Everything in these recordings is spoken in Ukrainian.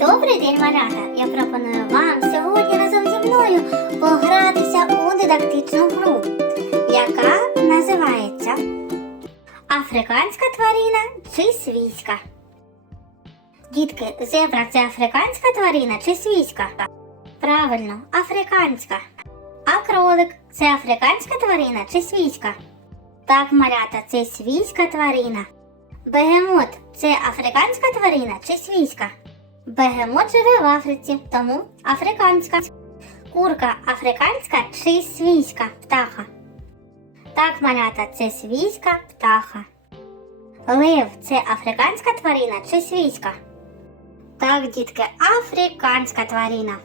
Добрий день, малята! Я пропоную вам сьогодні разом зі мною погратися у дидактичну гру, яка називається Африканська тварина чи свійська. Дітки, зебра це африканська тварина чи свійська? Правильно, африканська. А кролик це африканська тварина чи свійська? Так, малята, це свійська тварина. Бегемот це африканська тварина чи свійська? Бегемот живе в Африці, тому африканська. Курка африканська чи свійська птаха? Так, малята, це свійська птаха. Лев це африканська тварина чи свійська? Так, дітки, африканська тварина.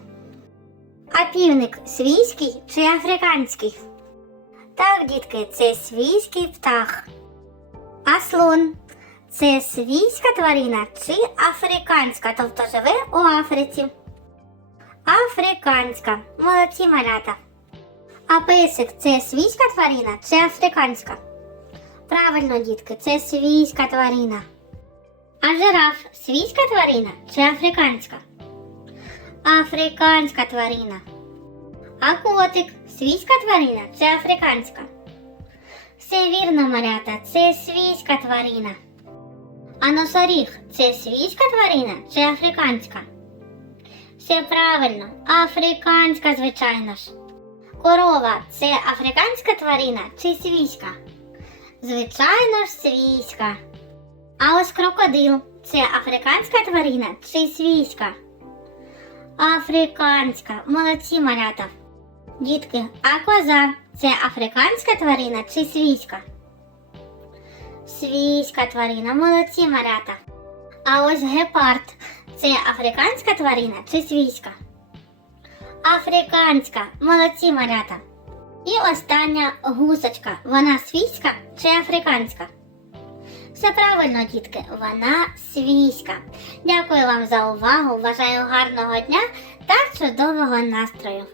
А півник свійський чи африканський? Так, дітки, це свійський птах. А слон це свійська тварина чи африканська, тобто живе у Африці. Африканська. Молодці малята. А песик це свійська тварина чи африканська? Правильно, дітки, це свійська тварина. А жираф свійська тварина чи африканська? Африканська тварина. А котик свійська тварина чи африканська? Все вірно, малята, це свійська тварина. А носоріг це свійська тварина чи африканська? Все правильно, африканська, звичайно ж. Корова це африканська тварина чи свійська? Звичайно ж, свійська. А ось крокодил це африканська тварина чи свійська? Африканська. Молодці малята. Дітки, а коза це африканська тварина чи свійська? Свійська тварина, молодці малята. А ось гепард це африканська тварина чи свійська? Африканська, молодці малята. І остання гусочка. Вона свійська чи африканська? Все правильно, дітки, вона свійська. Дякую вам за увагу. Бажаю гарного дня та чудового настрою.